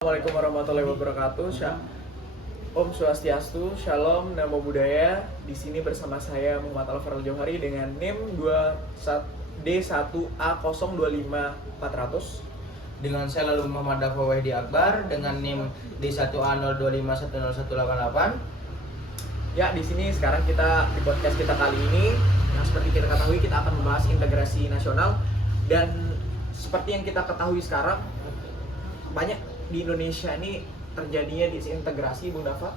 Assalamualaikum warahmatullahi wabarakatuh. Om Swastiastu, Shalom, Namo Buddhaya. Di sini bersama saya Muhammad Alfarul Johari dengan NIM D1A025400. Dengan saya lalu Muhammad Dafa Wahdi Akbar dengan NIM D1A02510188. Ya, di sini sekarang kita di podcast kita kali ini yang seperti kita ketahui kita akan membahas integrasi nasional, dan seperti yang kita ketahui sekarang banyak di Indonesia ini terjadinya disintegrasi, Bung Dafa.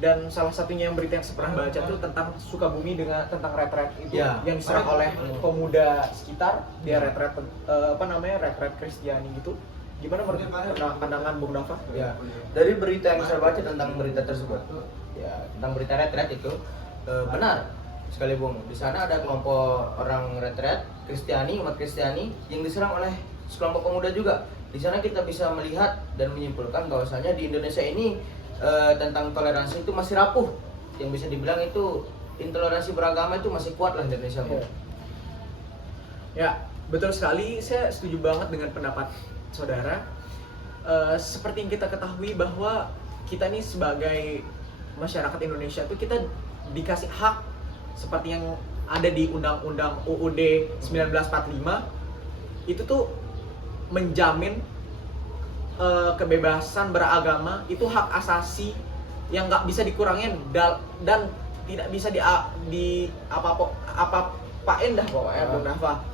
Dan salah satunya yang berita yang saya pernah baca tuh tentang Sukabumi dengan tentang retret itu yang diserang oleh pemuda sekitar. Dia retret retret Kristiani gitu. Gimana menurut pandangan Bung Dafa? Ya, dari berita yang saya baca tentang berita tersebut, ya tentang berita retret itu benar sekali, Bung. Di sana ada kelompok orang retret Kristiani, umat Kristiani yang diserang oleh sekelompok pemuda juga. Di sana kita bisa melihat dan menyimpulkan bahwasanya di Indonesia ini tentang toleransi itu masih rapuh. Yang bisa dibilang itu intoleransi beragama itu masih kuat lah di Indonesia, Bung. Ya, betul sekali. Saya setuju banget dengan pendapat saudara. Seperti yang kita ketahui bahwa kita nih sebagai masyarakat Indonesia tuh kita dikasih hak seperti yang ada di Undang-Undang UUD 1945. Itu tuh menjamin kebebasan beragama, itu hak asasi yang nggak bisa dikurangin dan tidak bisa apa-apain dah pokoknya, Bung Dafa.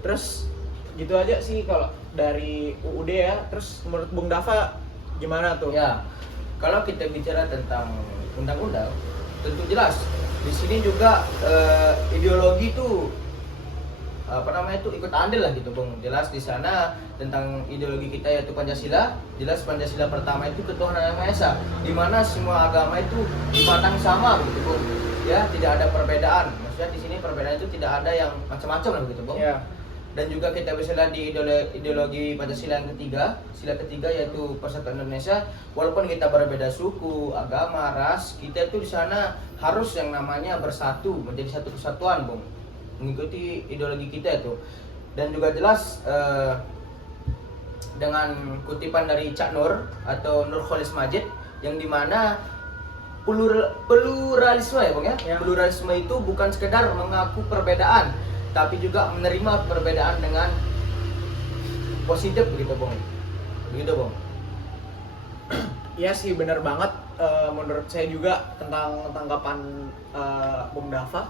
Terus gitu aja sih kalau dari UUD ya. Terus menurut Bung Dafa gimana tuh? Ya, kalau kita bicara tentang undang-undang, tentu jelas di sini juga ideologi itu ikut andil lah gitu, Bung. Jelas di sana tentang ideologi kita yaitu Pancasila. Jelas Pancasila pertama itu ketuhanan yang Maha Esa, di mana semua agama itu dipandang sama begitu, Bung. Ya, tidak ada perbedaan. Maksudnya di sini perbedaan itu tidak ada yang macam-macam lah begitu, Bung. Ya. Dan juga kita bisa lihat di ideologi Pancasila yang ketiga, sila ketiga yaitu Persatuan Indonesia. Walaupun kita berbeda suku, agama, ras, kita itu di sana harus yang namanya bersatu menjadi satu kesatuan, Bung. Mengikuti ideologi kita itu. Dan juga jelas dengan kutipan dari Cak Nur atau Nurholis Majid, yang dimana pluralisme ya, Bung ya? Pluralisme itu bukan sekedar mengaku perbedaan, tapi juga menerima perbedaan dengan positif begitu, Bung. Begitu, Bung. Iya sih, benar banget. Menurut saya juga tentang tanggapan Bung Dafa.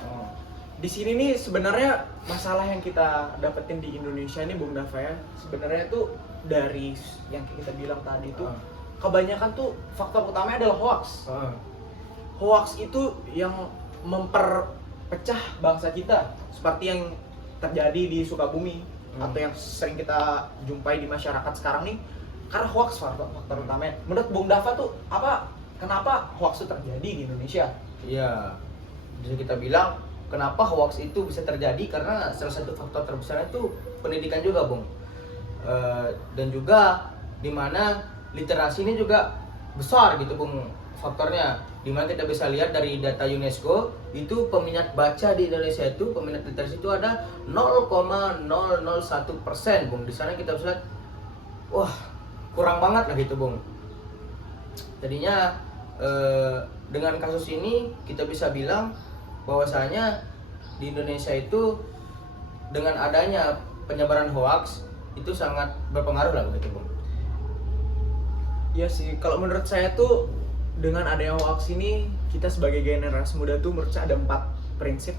Di sini nih sebenarnya masalah yang kita dapetin di Indonesia nih, Bung Dafa ya, sebenarnya tuh dari yang kita bilang tadi tuh kebanyakan tuh faktor utamanya adalah hoax. Hoax itu yang memperpecah bangsa kita, seperti yang terjadi di Sukabumi atau yang sering kita jumpai di masyarakat sekarang nih, karena hoax faktor utamanya. Menurut Bung Dafa tuh kenapa hoax itu terjadi di Indonesia? Iya, bisa kita bilang kenapa hoax itu bisa terjadi karena salah satu faktor terbesar itu pendidikan juga, Bung. Dan juga dimana literasi ini juga besar gitu, Bung, faktornya. Dimana kita bisa lihat dari data UNESCO itu peminat baca di Indonesia itu, peminat literasi itu ada 0,001%, Bung. Di sana kita bisa lihat, wah kurang banget lah gitu, Bung. Jadinya dengan kasus ini kita bisa bilang bahwasanya di Indonesia itu dengan adanya penyebaran hoax itu sangat berpengaruh lah begitu, Bung. Iya sih, kalau menurut saya tuh dengan adanya hoax ini, kita sebagai generasi muda tuh menurut saya ada 4 prinsip.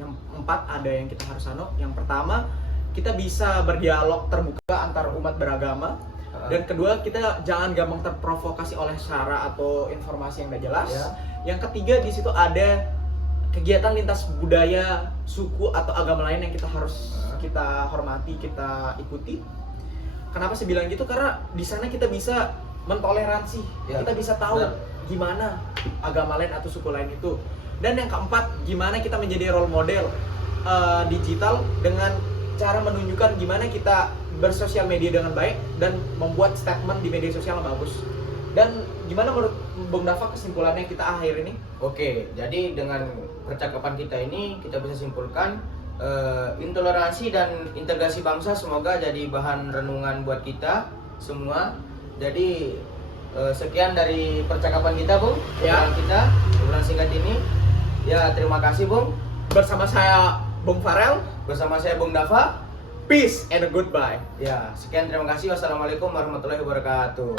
Yang 4 ada yang kita harus Yang pertama, kita bisa berdialog terbuka antar umat beragama. Dan kedua, kita jangan gampang terprovokasi oleh sara atau informasi yang tidak jelas. Yang ketiga, di situ ada kegiatan lintas budaya, suku atau agama lain yang kita harus kita hormati, kita ikuti. Kenapa saya bilang gitu? Karena di sana kita bisa mentoleransi, kita bisa tahu gimana agama lain atau suku lain itu. Dan yang keempat, gimana kita menjadi role model digital dengan cara menunjukkan gimana kita bersosial media dengan baik dan membuat statement di media sosial yang bagus. Dan gimana menurut Bung Dafa kesimpulannya kita akhir ini? Oke, jadi dengan percakapan kita ini kita bisa simpulkan intoleransi dan integrasi bangsa semoga jadi bahan renungan buat kita semua. Jadi sekian dari percakapan kita, Bung. Ya. Obrolan singkat ini. Ya, terima kasih, Bung. Bersama saya Bung Farel. Bersama saya Bung Dava. Peace and a goodbye. Ya, sekian terima kasih. Wassalamualaikum warahmatullahi wabarakatuh.